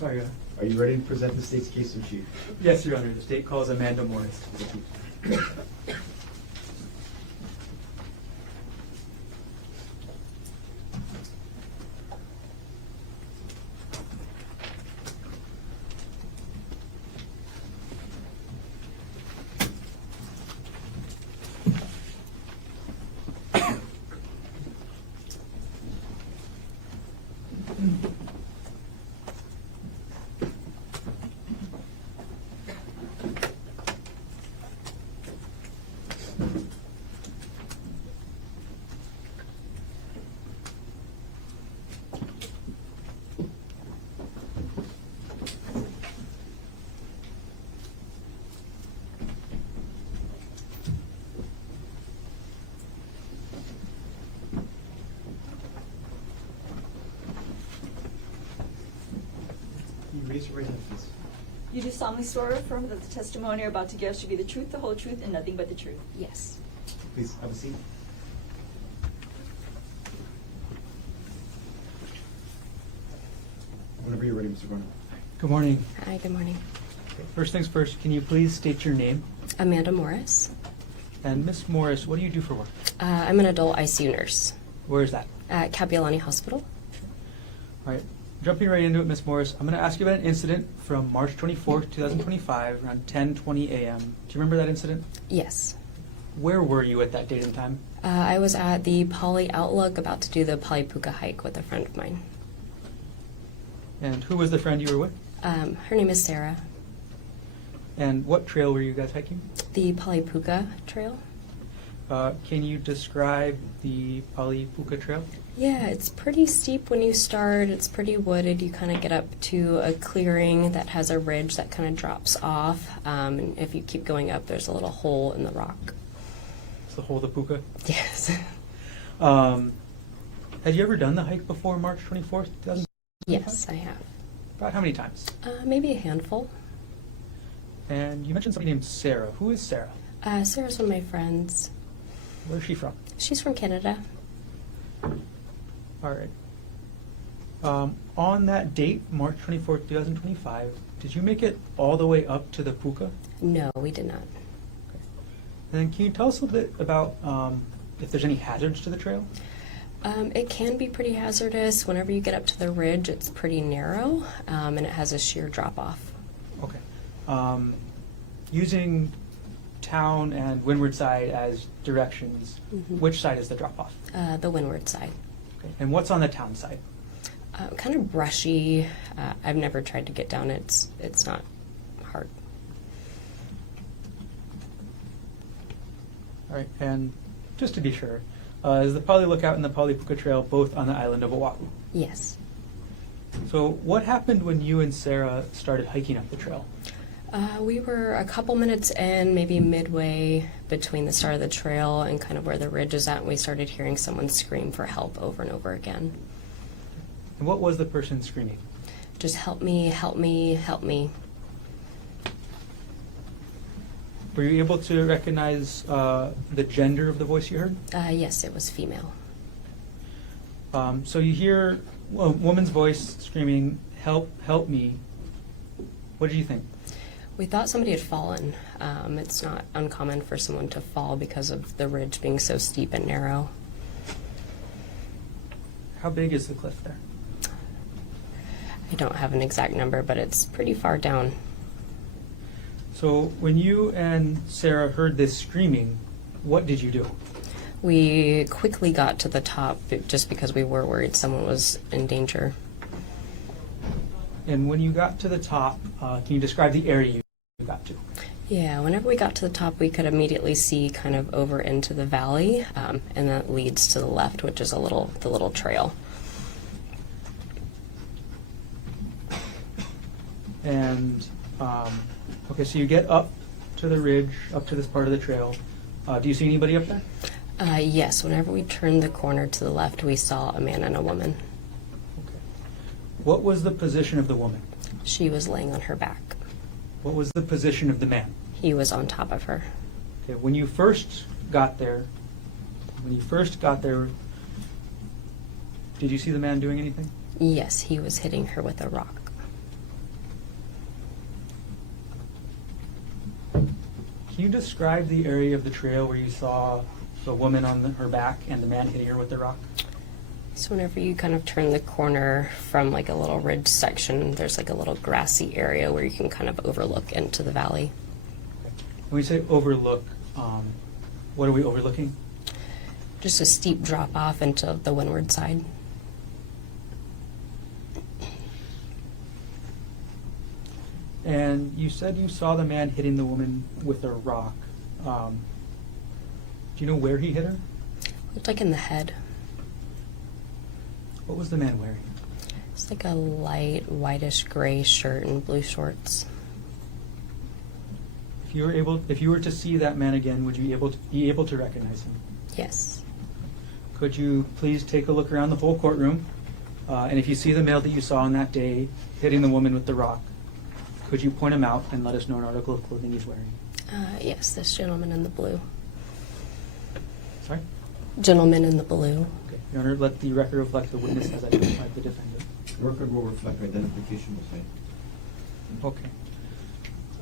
Sorry, Your Honor. Are you ready to present the state's case in chief? Yes, Your Honor. The state calls Amanda Morris. Can you raise your right hand, please? You do solemnly swear or affirm that the testimony you're about to give should be the truth, the whole truth, and nothing but the truth? Yes. Please have a seat. Whenever you're ready, Mr. Konig. Good morning. Hi, good morning. First things first, can you please state your name? Amanda Morris. And Miss Morris, what do you do for work? I'm an adult ICU nurse Where is that? at Kapiolani Hospital. All right. Jumping right into it, Miss Morris, I'm going to ask you about an incident from March 24th, 2025, around 10:20 a.m. Do you remember that incident? Yes. Where were you at that date and time? I was at the Poly Outlook about to do the Polypuka hike with a friend of mine. And who was the friend you were with? Her name is Sarah. And what trail were you guys hiking? The Polypuka Trail. Can you describe the Polypuka Trail? Yeah, it's pretty steep when you start. It's pretty wooded. You kind of get up to a clearing that has a ridge that kind of drops off. And if you keep going up, there's a little hole in the rock. It's the whole of the Puka. Yes. Had you ever done the hike before March 24th, 2025? Yes, I have. About how many times? Maybe a handful. And you mentioned somebody named Sarah. Who is Sarah? Sarah's one of my friends. Where is she from? She's from Canada. All right. On that date, March 24th, 2025, did you make it all the way up to the Puka? No, we did not. Okay. And then can you tell us a little bit about if there's any hazards to the trail? It can be pretty hazardous. Whenever you get up to the ridge, it's pretty narrow, and it has a sheer drop-off. Okay. Using town and windward side as directions, which side is the drop-off? The windward side. Okay. And what's on the town side? Kind of brushy. I've never tried to get down. It's not hard. All right. And just to be sure, is the Poly Lookout and the Polypuka Trail both on the island of Oahu? Yes. So what happened when you and Sarah started hiking up the trail? We were a couple minutes in, maybe midway between the start of the trail and kind of where the ridge is at, and we started hearing someone scream for help over and over again. And what was the person screaming? Just help me, help me, help me. Were you able to recognize the gender of the voice you heard? Yes, it was female. So you hear a woman's voice screaming, "Help, help me." What did you think? We thought somebody had fallen. It's not uncommon for someone to fall because of the ridge being so steep and narrow. How big is the cliff there? I don't have an exact number, but it's pretty far down. So when you and Sarah heard this screaming, what did you do? We quickly got to the top just because we were worried someone was in danger. And when you got to the top, can you describe the area you got to? Yeah, whenever we got to the top, we could immediately see kind of over into the valley, and that leads to the left, which is the little trail. And okay, so you get up to the ridge, up to this part of the trail. Do you see anybody up there? Yes, whenever we turned the corner to the left, we saw a man and a woman. Okay. What was the position of the woman? She was laying on her back. What was the position of the man? He was on top of her. Okay, when you first got there, did you see the man doing anything? Yes, he was hitting her with a rock. Can you describe the area of the trail where you saw the woman on her back and the man hitting her with the rock? So whenever you kind of turn the corner from like a little ridge section, there's like a little grassy area where you can kind of overlook into the valley. When we say overlook, what are we overlooking? Just a steep drop off into the windward side. And you said you saw the man hitting the woman with a rock. Do you know where he hit her? Looked like in the head. What was the man wearing? It's like a light whitish gray shirt and blue shorts. If you were to see that man again, would you be able to recognize him? Yes. Could you please take a look around the whole courtroom? And if you see the male that you saw on that day hitting the woman with the rock, could you point him out and let us know what article of clothing he's wearing? Yes, this gentleman in the blue. Sorry? Gentleman in the blue. Okay. Your Honor, let the record reflect the witness has identified the defendant. The record will reflect identification was made. Okay.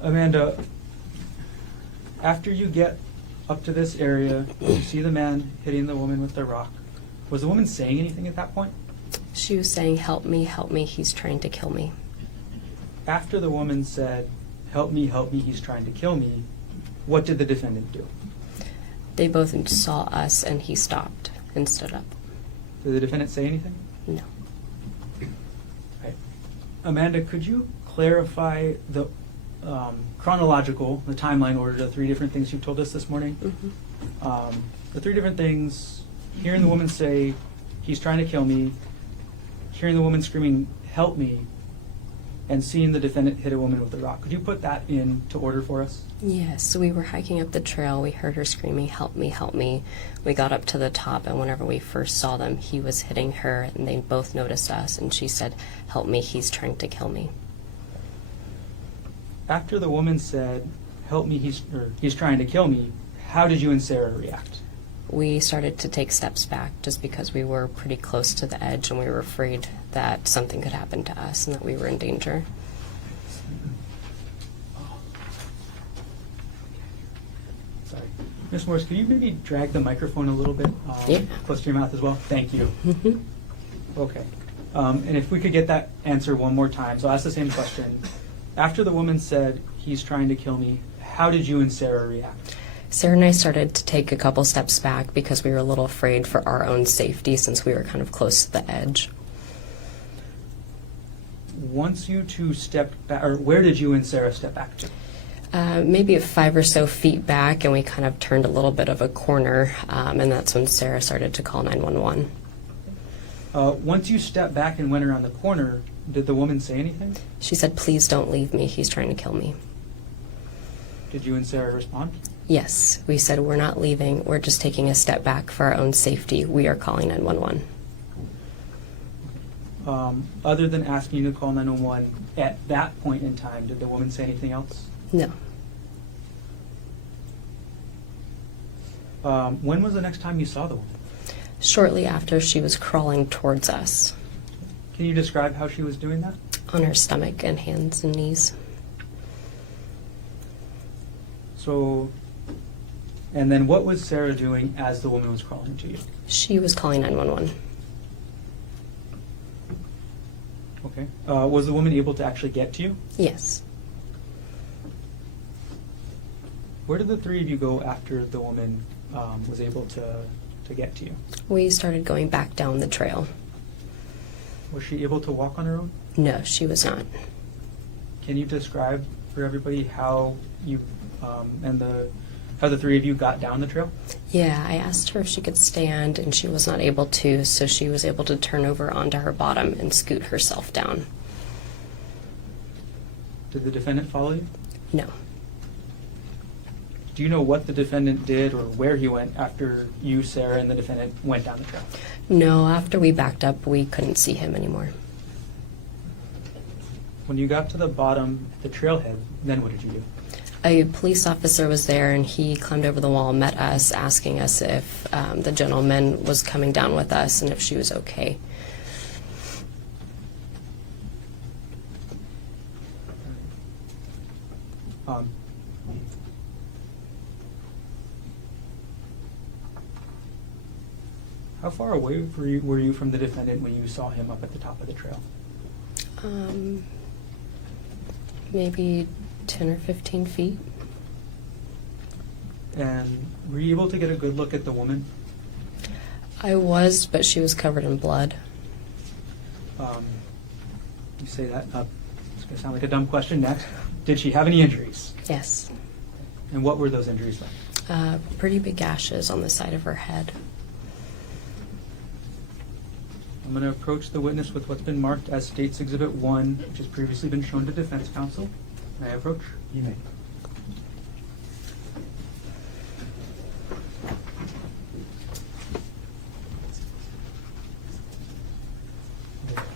Amanda, after you get up to this area, you see the man hitting the woman with the rock. Was the woman saying anything at that point? She was saying, help me, he's trying to kill me. After the woman said, help me, he's trying to kill me, what did the defendant do? They both saw us and he stopped and stood up. Did the defendant say anything? No. Right. Amanda, could you clarify the the timeline order, the three different things you told us this morning? Mm-hmm. The three different things, hearing the woman say, he's trying to kill me, hearing the woman screaming, help me, and seeing the defendant hit a woman with a rock. Could you put that into order for us? Yes, so we were hiking up the trail. We heard her screaming, help me, help me. We got up to the top, and whenever we first saw them, he was hitting her, and they both noticed us, and she said, help me, he's trying to kill me. After the woman said, help me, he's trying to kill me, how did you and Sarah react? We started to take steps back just because we were pretty close to the edge, and we were afraid that something could happen to us and that we were in danger. Sorry. Ms. Morris, could you maybe drag the microphone a little bit Yeah. close to your mouth as well? Thank you. Mm-hmm. Okay. And if we could get that answer one more time. So I'll ask the same question. After the woman said, he's trying to kill me, how did you and Sarah react? Sarah and I started to take a couple steps back because we were a little afraid for our own safety since we were kind of close to the edge. Once you two stepped back, or where did you and Sarah step back to? Maybe 5 or so feet back, and we kind of turned a little bit of a corner, and that's when Sarah started to call 911. Once you stepped back and went around the corner, did the woman say anything? She said, please don't leave me, he's trying to kill me. Did you and Sarah respond? Yes, we said we're not leaving, we're just taking a step back for our own safety. We are calling 911. Other than asking you to call 911, at that point in time, did the woman say anything else? No. When was the next time you saw the woman? Shortly after, she was crawling towards us Can you describe how she was doing that? on her stomach and hands and knees. So, and then what was Sarah doing as the woman was crawling to you? She was calling 911. Okay. Was the woman able to actually get to you? Yes. Where did the three of you go after the woman was able to get to you? We started going back down the trail. Was she able to walk on her own? No, she was not. Can you describe for everybody how you how the three of you got down the trail? Yeah, I asked her if she could stand, and she was not able to, so she was able to turn over onto her bottom and scoot herself down. Did the defendant follow you? No. Do you know what the defendant did or where he went after you, Sarah, and the defendant went down the trail? No, after we backed up, we couldn't see him anymore. When you got to the bottom, the trailhead, then what did you do? A police officer was there, and he climbed over the wall, met us, asking us if the gentleman was coming down with us and if she was okay. How far away were you from the defendant when you saw him up at the top of the trail? Maybe 10 or 15 feet. And were you able to get a good look at the woman? I was, but she was covered in blood. You say that, it's going to sound like a dumb question. Next, did she have any injuries? Yes. And what were those injuries like? Pretty big gashes on the side of her head. I'm going to approach the witness with what's been marked as State's Exhibit 1, which has previously been shown to defense counsel. May I approach? You may.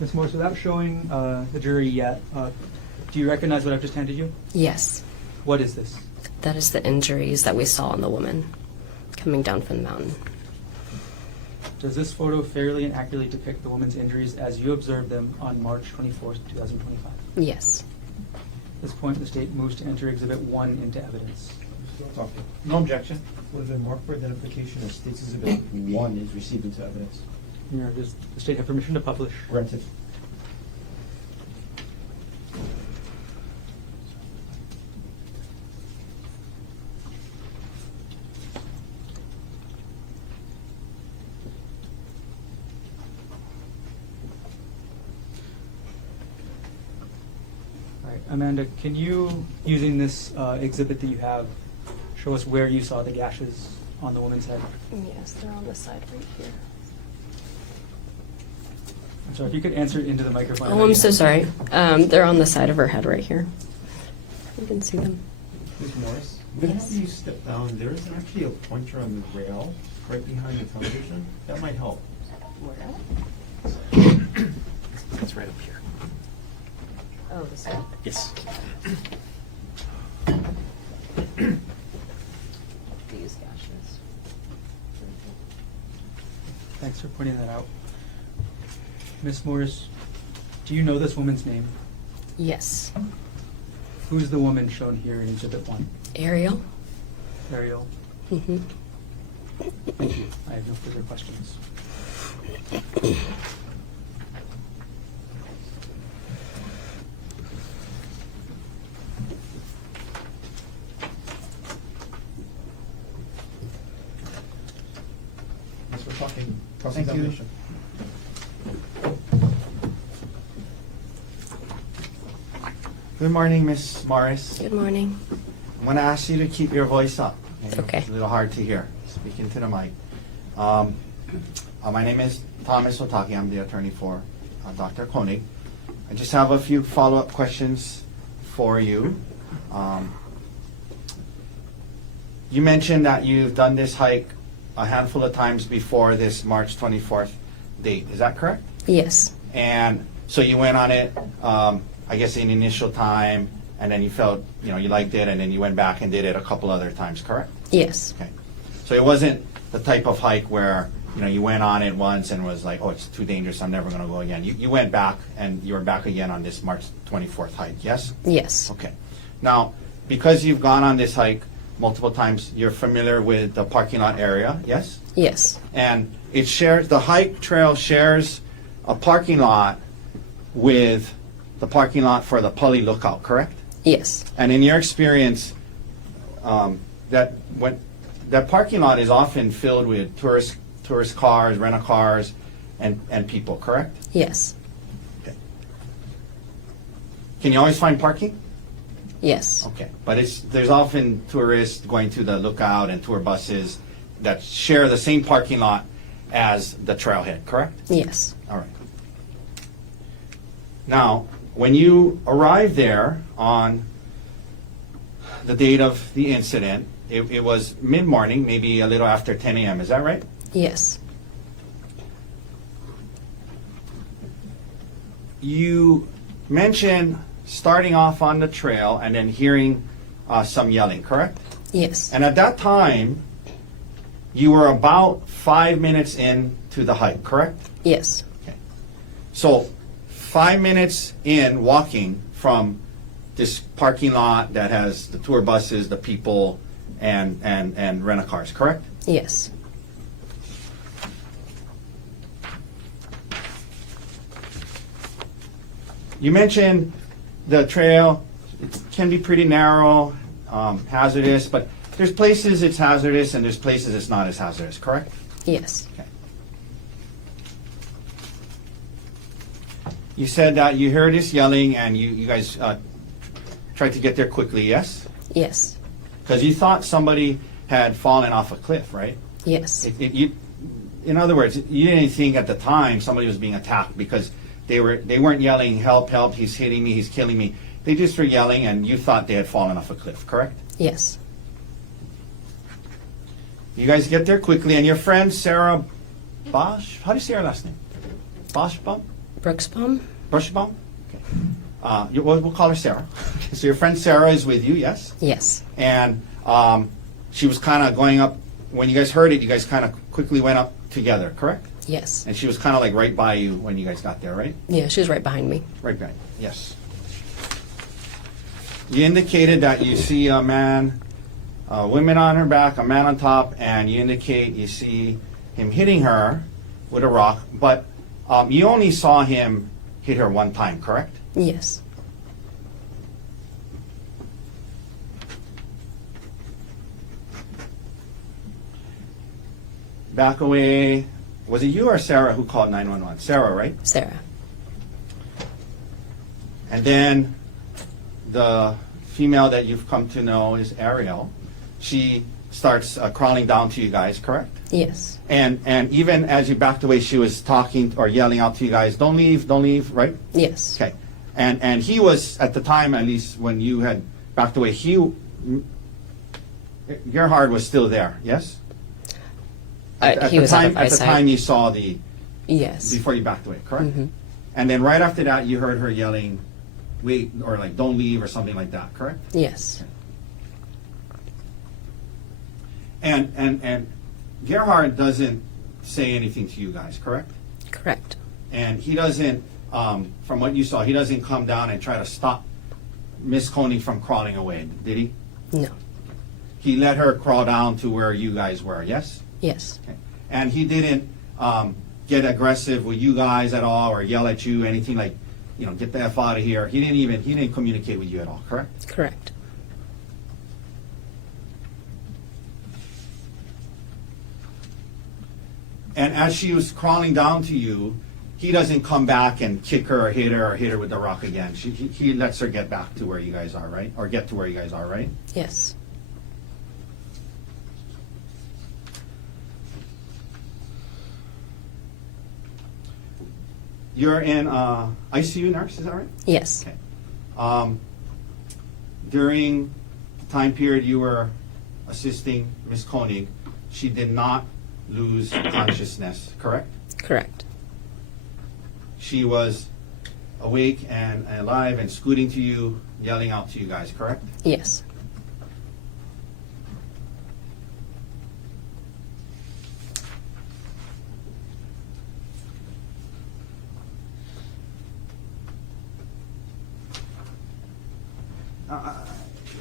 Ms. Morris, without showing the jury yet, do you recognize what I've just handed you? Yes. What is this? That is the injuries that we saw on the woman coming down from the mountain. Does this photo fairly and accurately depict the woman's injuries as you observed them on March 24th, 2025? Yes. At this point, the state moves to enter Exhibit 1 into evidence. No objection. Would have been marked for identification as State's Exhibit 1 is received into evidence. Does the state have permission to publish? Granted. All right, Amanda, can you, using this exhibit that you have, show us where you saw the gashes on the woman's head? Yes, they're on the side right here. I'm sorry, if you could answer it into the microphone. Oh, I'm so sorry. They're on the side of her head right here. You can see them. Ms. Morris, whenever you step down, there is actually a pointer on the rail right behind the television. That might help. It's right up here. Oh, the side. Yes. These gashes. Thanks for pointing that out. Ms. Morris, do you know this woman's name? Yes. Who's the woman shown here in Exhibit 1? Ariel. Ariel. Mm-hmm. Thank you. I have no further questions. Yes, we're talking Thank you. cross-examination. Good morning, Miss Morris. Good morning. I'm going to ask you to keep your voice up. Okay. It's a little hard to hear. Speaking to the mic. My name is Thomas Otaki. I'm the attorney for Dr. Konig. I just have a few follow-up questions for you. You mentioned that you've done this hike a handful of times before this March 24th date. Is that correct? Yes. And so you went on it, I guess, in initial time, and then you felt, you liked it, and then you went back and did it a couple other times, correct? Yes. Okay. So it wasn't the type of hike where, you went on it once and was like, oh, it's too dangerous, I'm never going to go again. You went back, and you were back again on this March 24th hike, yes? Yes. Okay. Now, because you've gone on this hike multiple times, you're familiar with the parking lot area, yes? Yes. And the hike trail shares a parking lot with the parking lot for the Pully Lookout, correct? Yes. And in your experience, that parking lot is often filled with tourist cars, rental cars, and people, correct? Yes. Okay. Can you always find parking? Yes. Okay, but there's often tourists going to the lookout and tour buses that share the same parking lot as the trailhead, correct? Yes. All right. Now, when you arrived there on the date of the incident, it was mid-morning, maybe a little after 10 a.m., is that right? Yes. You mentioned starting off on the trail and then hearing some yelling, correct? Yes. And at that time, you were about 5 minutes into the hike, correct? Yes. Okay. So 5 minutes in walking from this parking lot that has the tour buses, the people, and rent-a-cars, correct? Yes. You mentioned the trail, it can be pretty narrow, hazardous, but there's places it's hazardous and there's places it's not as hazardous, correct? Yes. Okay. You said that you heard this yelling and you guys tried to get there quickly, yes? Yes. Because you thought somebody had fallen off a cliff, right? Yes. In other words, you didn't think at the time somebody was being attacked because they weren't yelling, help, help, he's hitting me, he's killing me. They just were yelling and you thought they had fallen off a cliff, correct? Yes. You guys get there quickly and your friend Sarah Bosch, how do you say her last name? Boschbaum? Brooksbaum? Boschbaum? Okay. We'll call her Sarah. So your friend Sarah is with you, yes? Yes. And she was kind of going up, when you guys heard it, you guys kind of quickly went up together, correct? Yes. And she was kind of like right by you when you guys got there, right? Yeah, she was right behind me. Right behind, yes. You indicated that you see a man, women on her back, a man on top, and you indicate you see him hitting her with a rock, but you only saw him hit her one time, correct? Yes. Back away. Was it you or Sarah who called 911? Sarah, right? Sarah. And then the female that you've come to know is Ariel. She starts crawling down to you guys, correct? Yes. And even as you backed away, she was talking or yelling out to you guys, don't leave, right? Yes. Okay. And he was, at the time, at least when you had backed away, Gerhardt was still there, yes? He was out of At the eyesight. time you saw the, Yes. before you backed away, correct? Mhm. And then right after that, you heard her yelling, wait, or like, don't leave, or something like that, correct? Yes. And Gerhardt doesn't say anything to you guys, correct? Correct. And he doesn't, from what you saw, he doesn't come down and try to stop Miss Konig from crawling away, did he? No. He let her crawl down to where you guys were, yes? Yes. Okay. And he didn't get aggressive with you guys at all or yell at you, anything like, get the F out of here. He didn't communicate with you at all, correct? Correct. And as she was crawling down to you, he doesn't come back and kick her or hit her with the rock again. He lets her get back to where you guys are, right? Or get to where you guys are, right? Yes. You're in ICU, nurse, is that right? Yes. Okay. During the time period you were assisting Miss Konig, she did not lose consciousness, correct? Correct. She was awake and alive and scooting to you, yelling out to you guys, correct? Yes.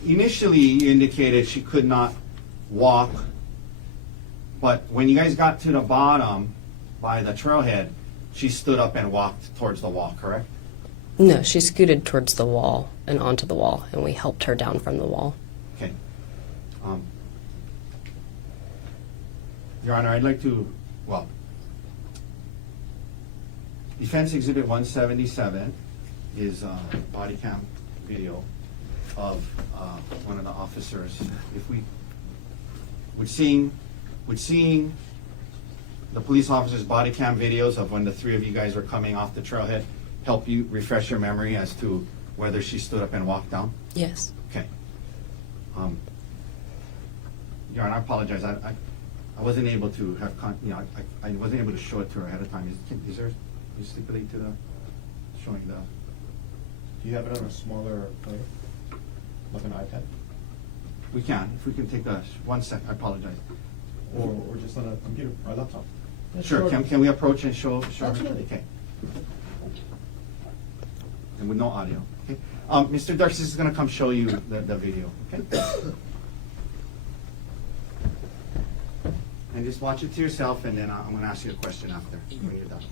Initially, you indicated she could not walk, but when you guys got to the bottom by the trailhead, she stood up and walked towards the wall, correct? No, she scooted towards the wall and onto the wall, and we helped her down from the wall. Okay. Your Honor, I'd like to, Defense Exhibit 177 is a body cam video of one of the officers. If we would seeing the police officer's body cam videos of when the three of you guys were coming off the trailhead help you refresh your memory as to whether she stood up and walked down? Yes. Okay. Your Honor, I apologize. I wasn't able to have I wasn't able to show it to her ahead of time. Is there you stipulate to the showing the? Do you have it on a smaller player, like an iPad, We can, if we can take 1 sec. I apologize. or just on a computer or a laptop? Yeah, Sure. Can we approach and show? Absolutely. Okay. And with no audio. Okay. Mr. Darcy is going to come show you the video. Okay. And just watch it to yourself, and then I'm going to ask you a question after when you're done.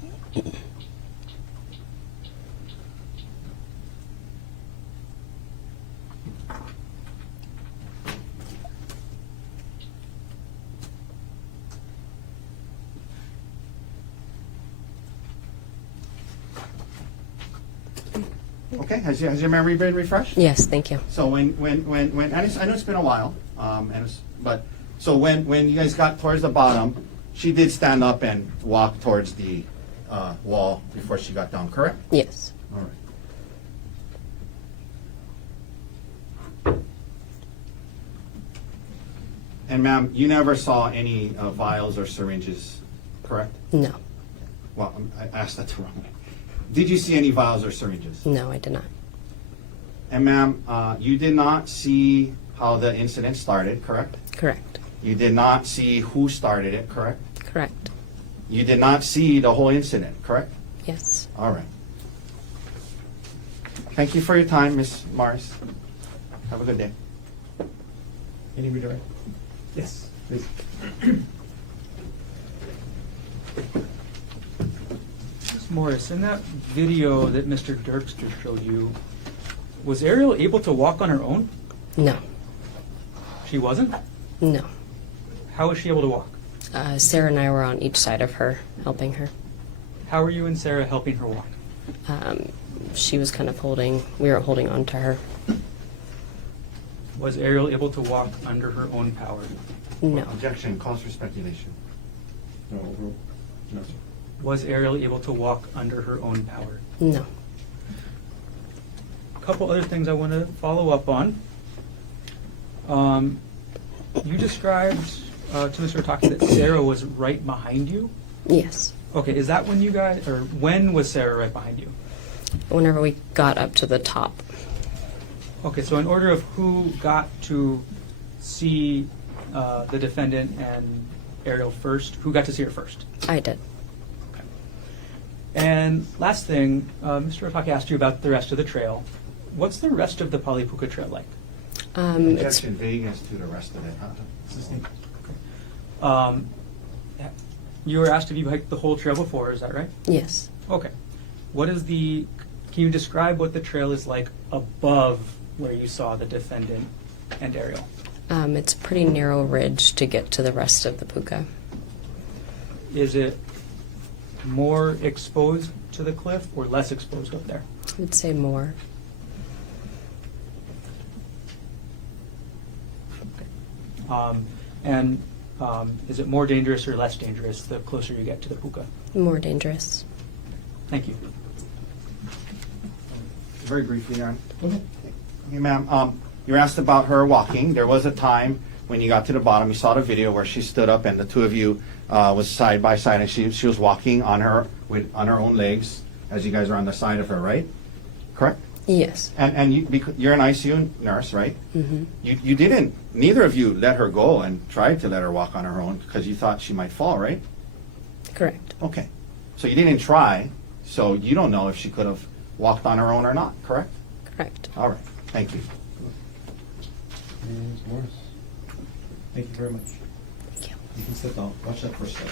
Okay, has your memory been refreshed? Yes, thank you. So when and I know it's been a while, so when you guys got towards the bottom, she did stand up and walk towards the wall before she got down, correct? Yes. All right. And ma'am, you never saw any vials or syringes, correct? No. Well, I asked that the wrong way. Did you see any vials or syringes? No, I did not. And ma'am, you did not see how the incident started, correct? Correct. You did not see who started it, correct? Correct. You did not see the whole incident, correct? Yes. All right. Thank you for your time, Ms. Morris. Have a good day. Any redirect? Yes, please. Ms. Morris, in that video that Mr. Dirkster showed you, was Ariel able to walk on her own? No. She wasn't? No. How was she able to walk? Sarah and I were on each side of her, helping her. How were you and Sarah helping her walk? She was kind of we were holding on to her. Was Ariel able to walk under her own power? No. Objection, calls for speculation. No, no, sir. Was Ariel able to walk under her own power? No. A couple other things I want to follow up on. You described to Mr. Otake that Sarah was right behind you. Yes. Okay, is that when you guys, or when was Sarah right behind you? Whenever we got up to the top. Okay, so in order of who got to see the defendant and Ariel first, who got to see her first? I did. And last thing, Mr. Otake asked you about the rest of the trail. What's the rest of the Palipuka Trail like? It's Objection, vague as to the rest of it. You were asked if you hiked the whole trail before, is that right? yes. Okay. Can you describe what the trail is like above where you saw the defendant and Ariel? It's a pretty narrow ridge to get to the rest of the puka. Is it more exposed to the cliff or less exposed up there? I would say more. Is it more dangerous or less dangerous the closer you get to the puka? More dangerous. Thank you. Very briefly, Your Honor. Okay, ma'am, you were asked about her walking. There was a time when you got to the bottom, you saw the video where she stood up and the two of you was side by side, and she was walking on her own legs as you guys are on the side of her, right? Correct? Yes. And you're an ICU nurse, right? Mm-hmm. You didn't, neither of you let her go and tried to let her walk on her own because you thought she might fall, right? Correct. Okay. So you didn't try, so you don't know if she could have walked on her own or not, correct? Correct. All right. Thank you. Ms. Morris. Thank you very much. Thank you. You can sit down. Watch that first step.